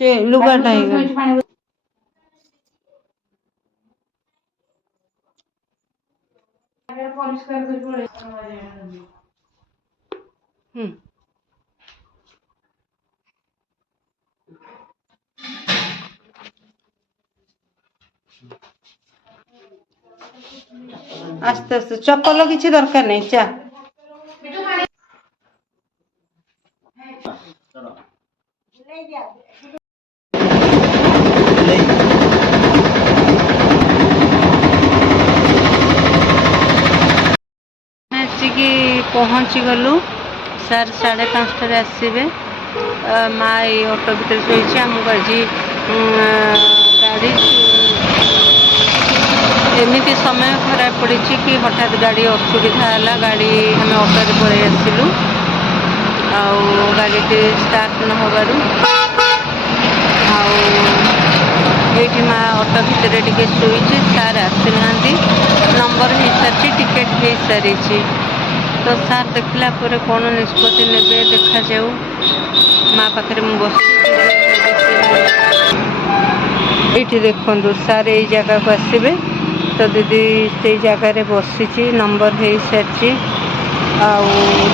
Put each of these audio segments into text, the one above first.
से लुगाटा आस्ते आस्ते चप्पल किसी दरकार नहीं चा पहुँची गलु सार 5:30 आसवे माँ ये ऑटो भीतर शोची आमको आज गाड़ी एमती समय खराब पड़ी कि हठात गाड़ी असुविधा है गाड़ी आम ऑटो पलि आसलु गाड़ी स्टार्ट न होबारु ये माँ ऑटो भितर टे शोची सार आसना नंबर हो सारी टिकेट हो सारी तो सार देखला कौन निष्पत्ति ने देखा जाऊ माँ पाखे बस ये देखु सार यही जगह को आसवे तो दीदी से जगार बसी नंबर हो सारी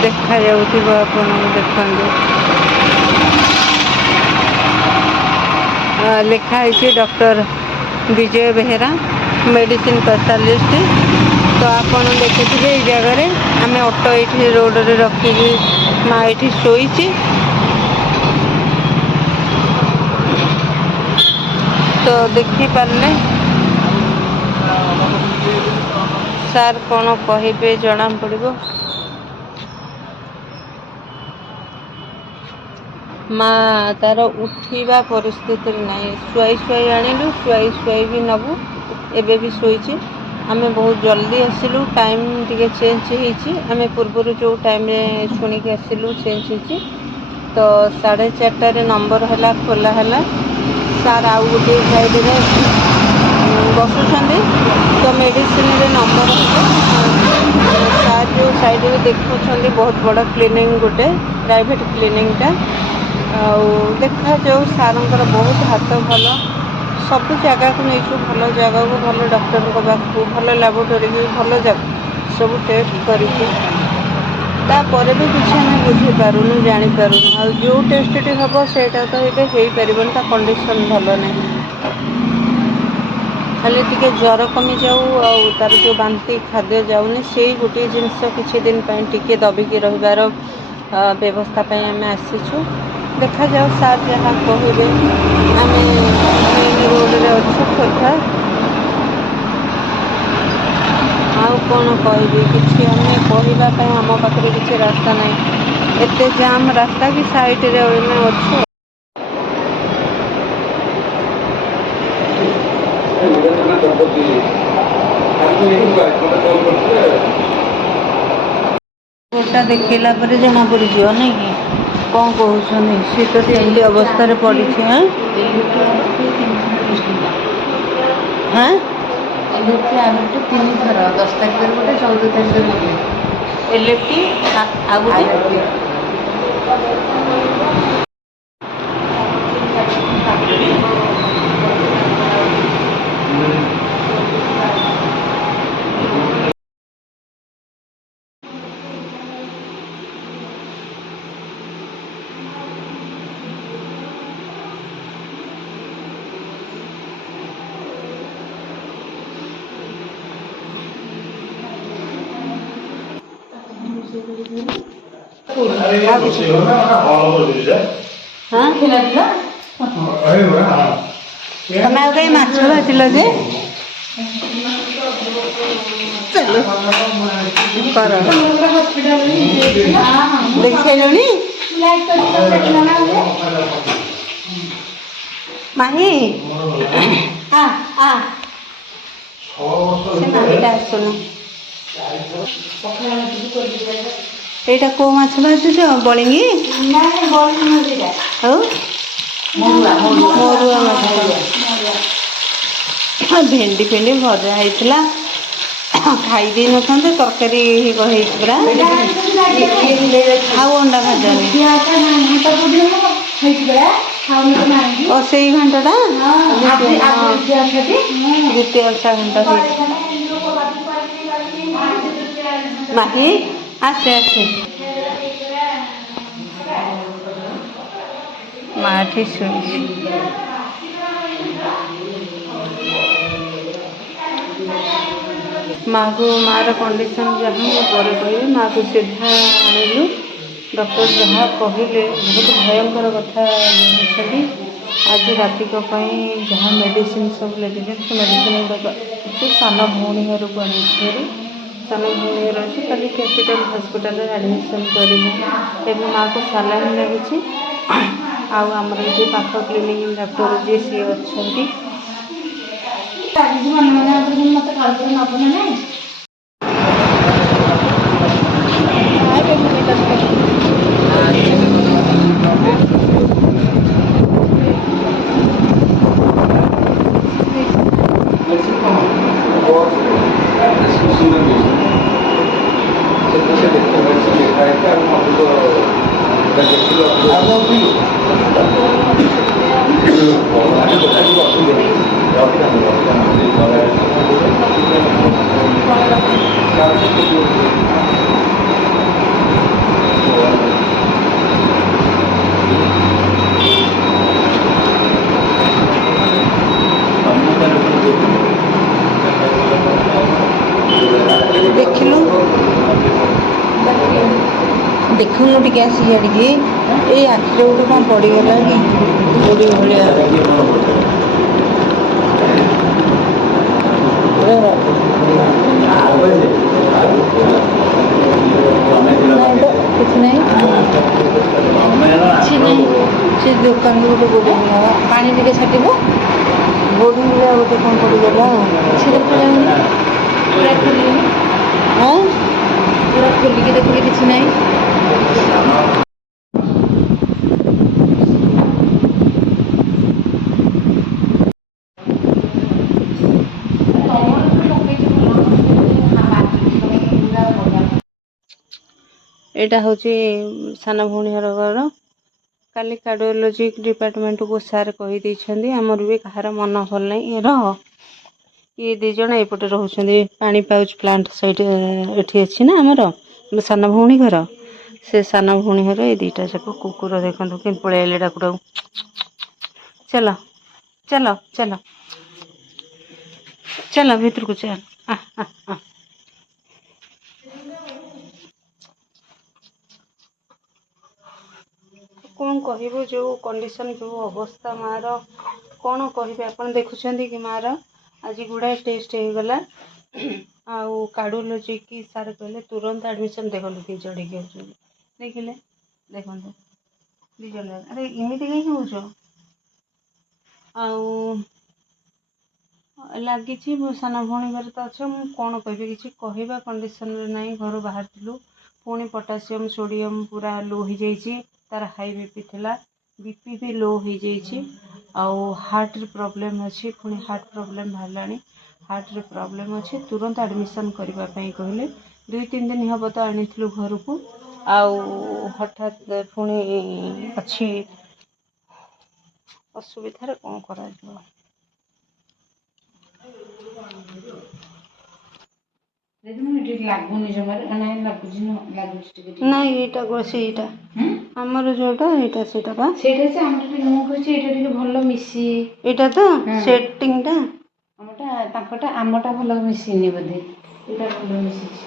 देखा देखु लिखाई डॉक्टर विजय बेहेरा मेडिसिन स्पेशलिस्ट तो आपन देखिए ये जगह आम ऑटो ये रोड रे रखिकी माँ ये शोची तो देखी पारे सार कौन कहे जना पड़ो माँ तार उठा परिस्थिति नहीं शुआई शुआई आणिलु शुआई शुआई भी नबू एबे भी शोची आमे बहुत जल्दी आसिलु टाइम टिके चेंज होईची आमे पूर्व जो टाइम शुणी के आसिलु चेंज होईची तो 4:30 रे नंबर हला खोला हला सार आउ गोटे साइड रे बसुछंदी तो मेडिसिन रे नंबर सार जो साइड रे देखुछंदी बहुत बड़ा क्लिनिक गोटे प्राइवेट क्लिनिक टा देखा जाऊ सारंकर बहुत हाथ भल सब जगह को नहीं भल जगह को भल डॉक्टर पाखक भल लैबोरेटरी भल सब टेस्ट कर भी किसी आम बुझीपारूँ जानीपारूँ आ जो टेस्ट हम से तो ये हो कंडीशन भल नहीं खाली टी ज्वर कमी जाऊ तार जो बांती खाद्य जाऊनी से गोटे जिनस किसी दिन टी दबिकी रही व्यवस्था आम आसीचु देखा जाओ सार जहाँ कहे आम मेन रोड रे अच्छु खोर्धा आउ कौन कह कि आम कहवाई आम पाखे किसी रास्ता नहीं एत जाम रास्ता कि साइड रे अच्छु गोटा देखला जना पड़ नहीं कि कौन कहते सी तो सेमती अवस्था पड़ी हाँ हाँ 3 थर 10 तारिख गोटे 14 तारिख गोटे एलएफटी तमें कहीं माछ भाजिल जे चलो कर देख सारे माही आसुन एटा को माछ भाजुच बलिंगी मरुआ माछ भेंडी फेंडी भजा होता ଖାଇ ଦେଇ ନଥାନ୍ତେ ତରକାରୀ ହେଇଛି ପରା ଆଉ ଅଣ୍ଡା ଭଜାନି ଓ ସେଇ ଘାଣ୍ଟଟା ଦ୍ୱିତୀୟ ଓଷା ଘାଣ୍ଟ ହେଇଛି ମାହି ଆସେ ଆସେ ମା ଏଠି ଶୋଇଛି ମା'କୁ ମା'ର କଣ୍ଡିସନ ଯାହା ମୁଁ ପରେ କହିବି ମା'କୁ ସିଧା ଆଣିଲୁ ଡକ୍ଟର ଯାହା କହିଲେ ବହୁତ ଭୟଙ୍କର କଥା ଜଣାଇଛନ୍ତି ଆଜି ରାତିକ ପାଇଁ ଯାହା ମେଡ଼ିସିନ ସବୁ ଲେଖିଛନ୍ତି ସେ ମେଡ଼ିସିନ ଗୁଡ଼ାକ ଅଛି ସାନ ଭଉଣୀ ଘରକୁ ଆଣିଥିଲି ସାନ ଭଉଣୀ ଘର ଅଛି କାଲି କ୍ୟାପିଟାଲ ହସ୍ପିଟାଲରେ ଆଡ଼ମିସନ୍ କରିବୁ ଏବେ ମା'କୁ ସାଲାଇନ୍ ଲାଗିଛି ଆଉ ଆମର ଏଠି ପାଖ କ୍ଲିନିକ ଡକ୍ଟର ଯିଏ ସିଏ ଅଛନ୍ତି ମତେ ଦେଖୁନୁ ଟିକେ ଆସିକି ଆଡ଼ିକି ଏଇ ଆଖିରେ ଗୋଟେ କ'ଣ ପଡ଼ିଗଲା କି ଗୋଡ଼ି ଭଳିଆ କିଛି ନାହିଁ ସେ ଦୋକାନରୁ ଗୋଟେ ଗୋଡ଼ି ଭଳିଆ ପାଣି ଟିକେ ଛାଟିବ ଗୋଡ଼ି ଭଳିଆ ଗୋଟେ କ'ଣ ପଡ଼ିଗଲା ସେଟା ପୁରା ଖୋଲିକି ଦେଖିଲେ କିଛି ନାହିଁ ଏଇଟା ହେଉଛି ସାନ ଭଉଣୀ ଘର କାଲି କାର୍ଡ଼ିଓଲୋଜି ଡିପାର୍ଟମେଣ୍ଟକୁ ସାର୍ କହିଦେଇଛନ୍ତି ଆମର ବି କାହାର ମନ ଭଲ ନାହିଁ ଇଏ ଦୁଇ ଜଣ ଏପଟେ ରହୁଛନ୍ତି ପାଣି ପାଉଚ୍ ପ୍ଲାଣ୍ଟ ସେଇଠି ଏଠି ଅଛି ନା ଆମର ସାନ ଭଉଣୀ ଘର ସେ ସାନ ଭଉଣୀ ଘର ଏଇ ଦୁଇଟା ଯାକ କୁକୁର ଦେଖନ୍ତୁ କେମିତି ପଳେଇ ଆଇଲେ ଡାକୁଟାକୁ ଚାଲ ଚାଲ ଚାଲ ଚାଲ ଭିତରକୁ ଚାଲ କ'ଣ କହିବୁ ଯେଉଁ କଣ୍ଡିସନ ଯେଉଁ ଅବସ୍ଥା ମା'ର କ'ଣ କହିବେ ଆପଣ ଦେଖୁଛନ୍ତି କି ମା'ର ଆଜି ଗୁଡ଼ାଏ ଟେଷ୍ଟ ହେଇଗଲା ଆଉ କାର୍ଡ଼ିଓଲୋଜି କି ସାର୍ କହିଲେ ତୁରନ୍ତ ଆଡ଼ମିସନ୍ ଦେଖନ୍ତୁ ଦୁଇ ଜଣିକି ଅଛନ୍ତି ଦେଖିଲେ ଦେଖନ୍ତୁ ଦୁଇ ଜଣ ଆରେ ଏମିତି କାହିଁକି ହେଉଛ ଆଉ ଲାଗିଛି ମୋ ସାନ ଭଉଣୀ ଘରେ ତ ଅଛି ମୁଁ କ'ଣ କହିବି କିଛି କହିବା କଣ୍ଡିସନରେ ନାହିଁ ଘରୁ ବାହାରିଥିଲୁ ପୁଣି ପଟାସିୟମ୍ ସୋଡ଼ିୟମ୍ ପୁରା ଲୋ ହେଇଯାଇଛି ତାର ହାଇ ବିପି ଥିଲା ବିପି ବି ଲୋ ହେଇଯାଇଛି ଆଉ ହାର୍ଟରେ ପ୍ରୋବ୍ଲେମ୍ ଅଛି ପୁଣି ହାର୍ଟ ପ୍ରୋବ୍ଲେମ୍ ବାହାରିଲାଣି ହାର୍ଟରେ ପ୍ରୋବ୍ଲେମ୍ ଅଛି ତୁରନ୍ତ ଆଡ଼ମିସନ୍ କରିବା ପାଇଁ କହିଲେ 2-3 ଦିନ ହେବ ତ ଆଣିଥିଲୁ ଘରକୁ ଆଉ ହଠାତ୍ ପୁଣି ଅଛି ଅସୁବିଧାରେ କ'ଣ କରାଯିବ ନାଇଁ ଏଇଟା ସେଇଟା ଆମର ଯୋଉଟା ଏଇଟା ସେଇଟା ବା ସେଇଟା ଯେ ଆମର ଟିକେ ମୁଁ କହୁଛି ଏଇଟା ଟିକେ ଭଲ ମିଶି ଏଇଟା ତ ସେଟିଂଟା ଆମଟା ତାଙ୍କଟା ଆମଟା ଭଲ ମିଶିନି ବୋଧେ ଏଇଟା ଭଲ ମିଶିଛି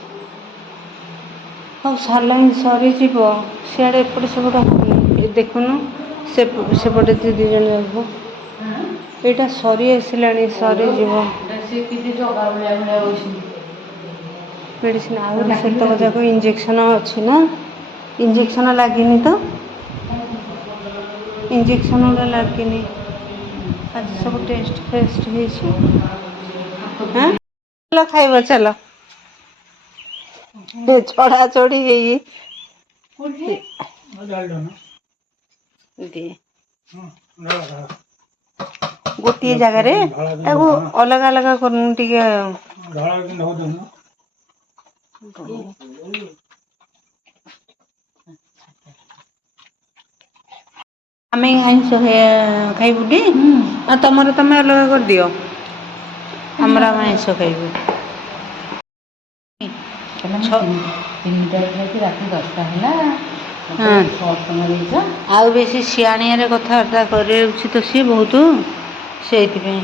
ହଉ ସାଲାଇନ୍ ସରିଯିବ ସିଆଡ଼େ ଏପଟେ ସେପଟେ ହେଉନି ଦେଖୁନୁ ସେପଟେ ଦୁଇ ଜଣ ଯାକ ଏଇଟା ସରି ଆସିଲାଣି ସରିଯିବ ମେଡ଼ିସିନ ଆହୁରି ସେତକ ଯାକ ଇଞ୍ଜେକ୍ସନ୍ ଅଛି ନା ଇଞ୍ଜେକ୍ସନ୍ ଲାଗିନି ତ ଇଞ୍ଜେକ୍ସନ୍ ଗୁଡ଼ା ଲାଗିନି ଆଜି ସବୁ ଟେଷ୍ଟ ଫେଷ୍ଟ ହେଇଛି ଚାଲ ଖାଇବ ଚାଲ ଛଡ଼ା ଚଢ଼ି ହେଇ ଗୋଟିଏ ଜାଗାରେ ତାକୁ ଅଲଗା ଅଲଗା କରୁନୁ ଟିକେ ଆମେ ଆଇଁଷ ଖାଇବୁଟି ଆଉ ତମର ତମେ ଅଲଗା କରିଦିଅ ଆମର ଆମେ ଆଇଁଷ ଖାଇବୁ। ତିନିଟାରେ ଖାଇକି ରାତି 10ଟା ହେଲା। ଆଉ ବେଶୀ ସିଆଣିଆରେ କଥାବାର୍ତ୍ତା କରାଉଛି ତ ସିଏ ବହୁତ ସେଇଥିପାଇଁ